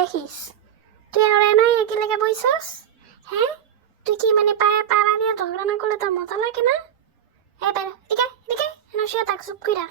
দেখিস তুই আর নয় একই লেগে বইছস হ্যাঁ তুই কি মানে পায়ে পাড়া দিয়ে ঝগড়া না করলে তোর মজা লাগে না এই বেড়া এদিকে এদিকে শুয়ে থাক চুপ কইরা